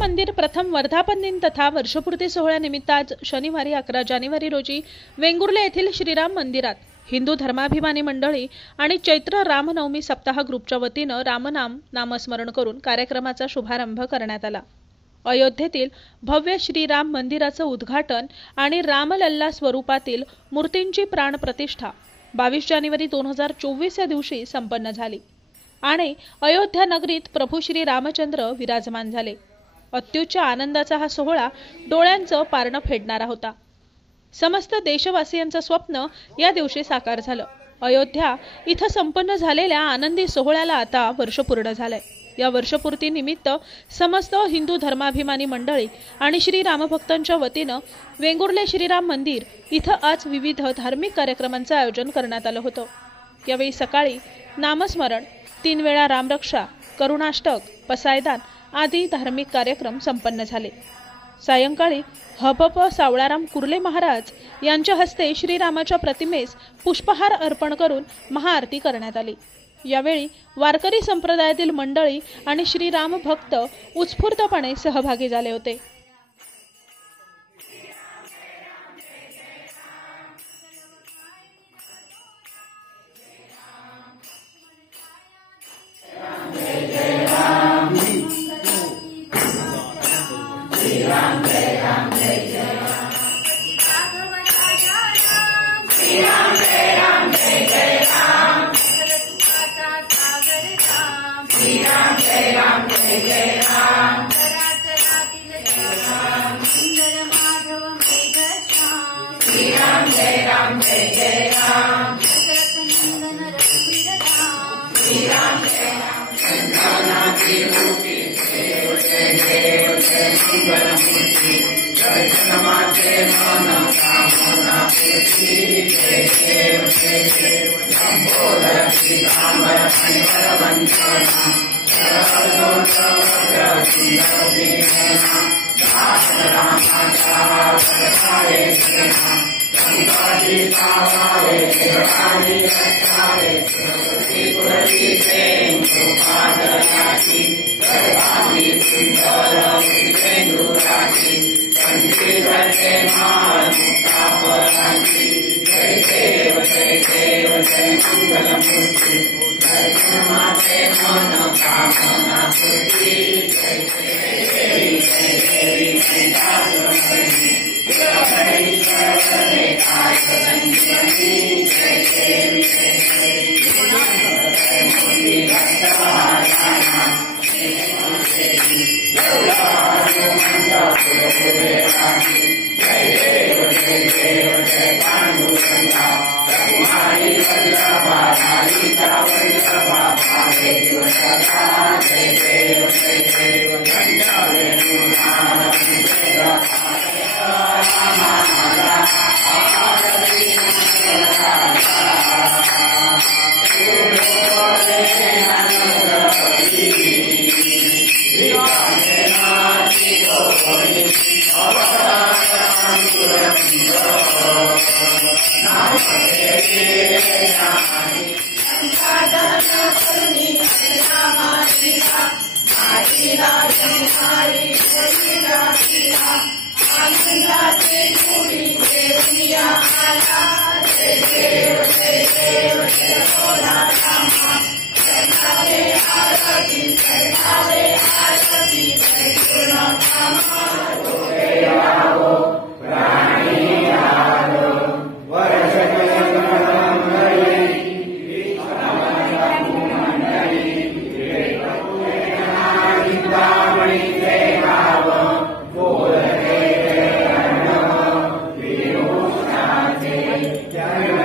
मंदिर प्रथम वर्धापन दिन तथा वर्षपूर्ती सोहळ्यानिमित्त आज शनिवारी 11 जानेवारी रोजी वेंगुर्ले येथील श्रीराम मंदिरात हिंदू धर्माभिमानी मंडळी आणि चैत्र रामनवमी सप्ताह ग्रुपच्या वतीनं रामनाम नामस्मरण करून कार्यक्रमाचा शुभारंभ करण्यात आला। अयोध्येतील भव्य श्रीराम मंदिराचं उद्घाटन आणि रामलल्ला स्वरूपातील मूर्तींची प्राणप्रतिष्ठा 22 जानेवारी 2024 या दिवशी संपन्न झाली आणि अयोध्या नगरीत प्रभू श्री रामचंद्र विराजमान झाले। अत्युच्च आनंदाचा हा सोहळा डोळ्यांचं पारणं फेडणारा होता। समस्त देशवासियांचं स्वप्न या दिवशी साकार झालं। अयोध्या इथं संपन्न झालेल्या आनंदी सोहळ्याला आता वर्ष पूर्ण झालंय। या वर्षपूर्ती निमित्त समस्त हिंदू धर्माभिमानी मंडळी आणि श्री रामभक्तांच्या वतीनं वेंगुर्ले श्रीराम मंदिर इथं आज विविध धार्मिक कार्यक्रमांचं आयोजन करण्यात आलं होतं। यावेळी सकाळी नामस्मरण, 3 वेळा रामरक्षा, करुणाष्टक, पसायदान आदी धार्मिक कार्यक्रम संपन्न झाले। सायंकाळी हबप सावळाराम कुर्ले महाराज यांच्या हस्ते श्रीरामाच्या प्रतिमेस पुष्पहार अर्पण करून महाआरती करण्यात आली। यावेळी वारकरी संप्रदायातील मंडळी आणि श्रीराम भक्त उत्स्फूर्तपणे सहभागी झाले होते। Yeah.